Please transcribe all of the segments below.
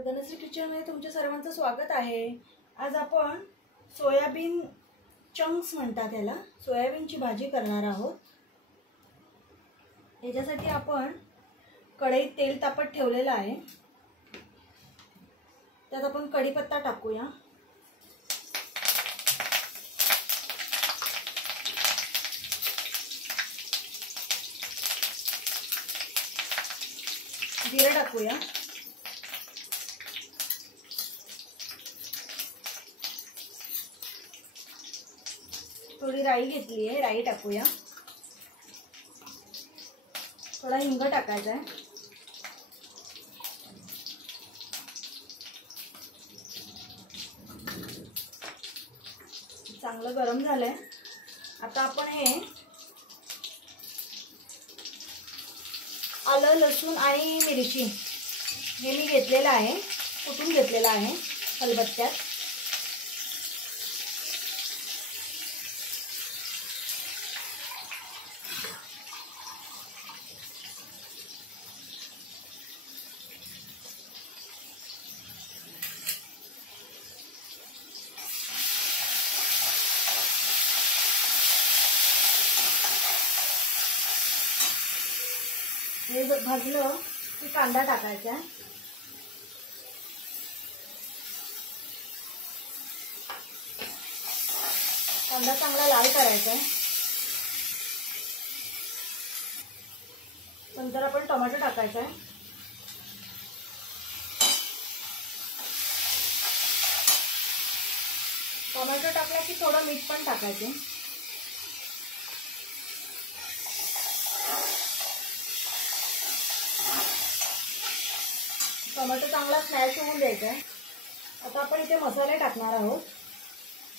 नमस्कार, धनश्री किचनमध्ये तुमच्या सर्वांचं स्वागत आहे। आज आपण सोयाबीन चंक्स म्हणतात याला, सोयाबीनची भाजी करणार आहोत। याच्यासाठी आपण कढईत तेल तापत ठेवलेलं आहे। त्यात आपण कढीपत्ता टाकूया। जिरं टाकूया। थोडी राई घेतली आहे, राई टाकूया। थोडा हिंग टाकायचा आहे। चांगलं गरम झालंय। आता आपण हे आलं, लसूण आणि मिरची हे मी घेतलेलं आहे, कुटून घेतलेलं आहे खलबत्त्यात। हे भाजलं की कांदा टाकायचा। कांदा चांगला लाल करायचा। नंतर आपण टोमॅटो टाकायचा। टोमॅटो टाकला की थोडं मीठ पण टाकायचं। टोमॅटो चांगला स्मॅश होऊन द्यायचा आहे। आता आपण इथे मसाले टाकणार आहोत।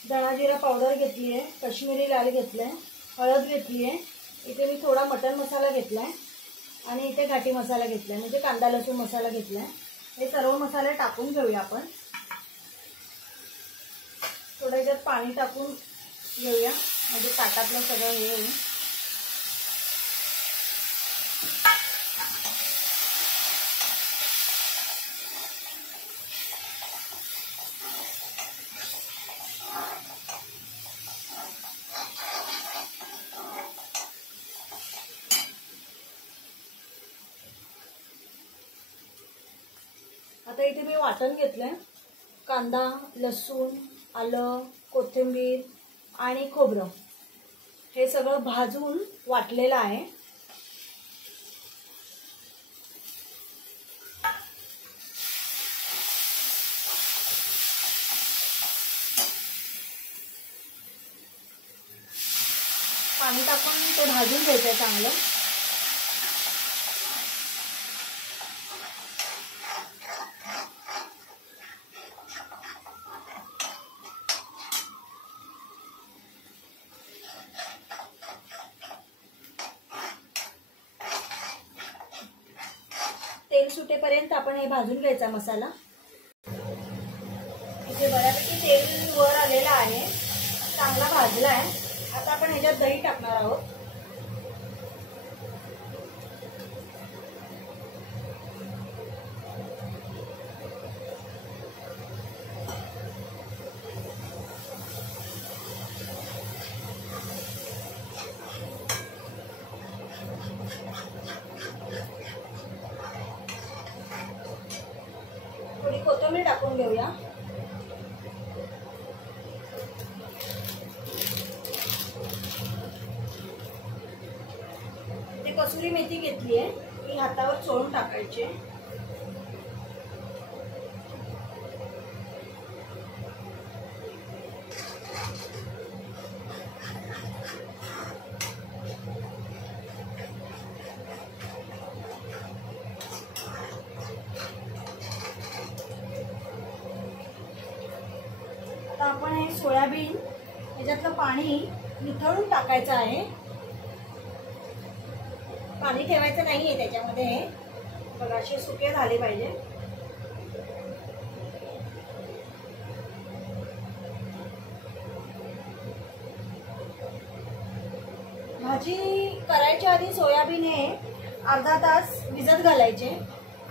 धना जिरा पावडर घेतली आहे, काश्मीरी लाल घेतलाय, हळद घेतली आहे, इथे मी थोडा मटन मसाला घेतलाय आणि इथे घाटी मसाला घेतलाय, म्हणजे कांदा लसूण मसाला घेतलाय। हे सर्व मसाले टाकून घेऊया आपण। थोडं याच्यात पाणी टाकून घेऊया, म्हणजे ताटातलं सगळं हे होईल। आता इथे मी वाटण घेतलंय। कांदा, लसूण, आलं, कोथिंबीर आणि खोबरं हे सगळं भाजून वाटलेलं आहे। पाणी टाकून ते भाजून घ्यायचं चांगलं। तेल सुटेपर्यंत आपण हे भाजून घ्यायचा मसाला। इथे बऱ्यापैकी तेल वर आलेलं आहे, चांगला भाजला आहे। आता आपण ह्याच्यात दही टाकणार आहोत। थोडी कोथिंबीर टाकून घेऊया। ते कसुरी मेथी घेतली आहे, ही हातावर चोळून टाकायची। आता आपण हे सोयाबीन याच्यातलं पाणी निथळून टाकायचं आहे। पाणी ठेवायचं नाहीये त्याच्यामध्ये, बघा असे सुके झाले पाहिजे। भाजी करायच्या आधी सोयाबीन हे अर्धा तास भिजत घालायचे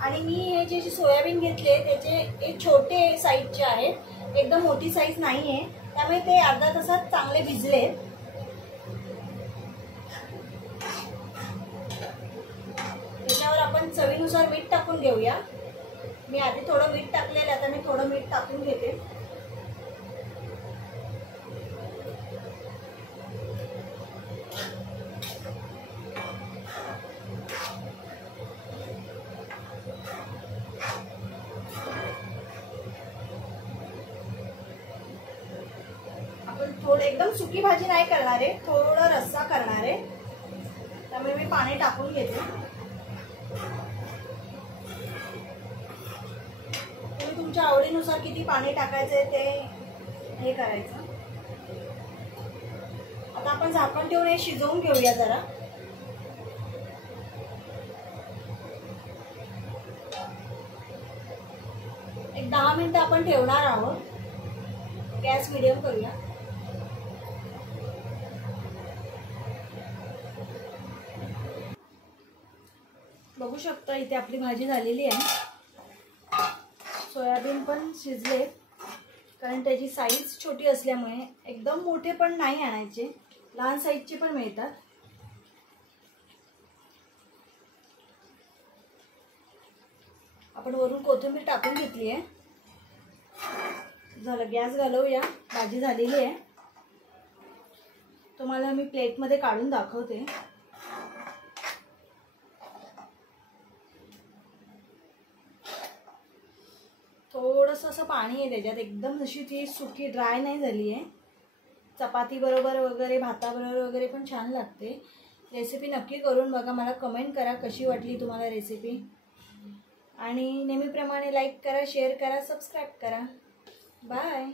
आणि मी हे जे सोयाबीन घेतले त्याचे एक छोटे साईजचे आहेत, एकदम मोठी साईज नाही आहे, त्यामुळे ते अर्धा तासात चांगले भिजले। त्याच्यावर आपण चवीनुसार मीठ टाकून घेऊया। मी आधी थोडं मीठ टाकलेलं, आता मी थोडं मीठ टाकून घेते। थोडं एकदम सुकी भाजी नाही करणार आहे, थोडा रस्सा करणार आहे, त्यामुळे मी पाणी टाकून घेते। तुम्ही तुमच्या आवडीनुसार किती पाणी टाकायचंय ते हे करायचं। आता आपण झाकण ठेवून हे शिजवून घेऊया जरा। एक 10 मिनिटं आपण ठेवणार आहोत। गॅस मीडियम करूया। बघू शकता इथे आपली भाजी झालेली आहे। सोयाबीन पण शिजले, कारण त्याची साईज छोटी असल्यामुळे एकदम मोठे पण नाही आणायचे, लहान साईजचे पण मिळतात। आपण वरून कोथिंबीर टाकून घेतली आहे। झालं, गॅस घालवूया। भाजी झालेली आहे, तुम्हाला मी प्लेटमध्ये काढून दाखवते। थोडंसं असं पाणी आहे त्याच्यात, एकदम अशी ती सुकी ड्राय नाही झाली आहे। चपाती बरोबर वगैरे, भाताबरोबर वगैरे पण छान लागते। रेसिपी नक्की करून बघा, मला कमेंट करा कशी वाटली तुम्हाला रेसिपी, आणि नेहमीप्रमाणे लाईक करा, शेअर करा, सबस्क्राईब करा। बाय।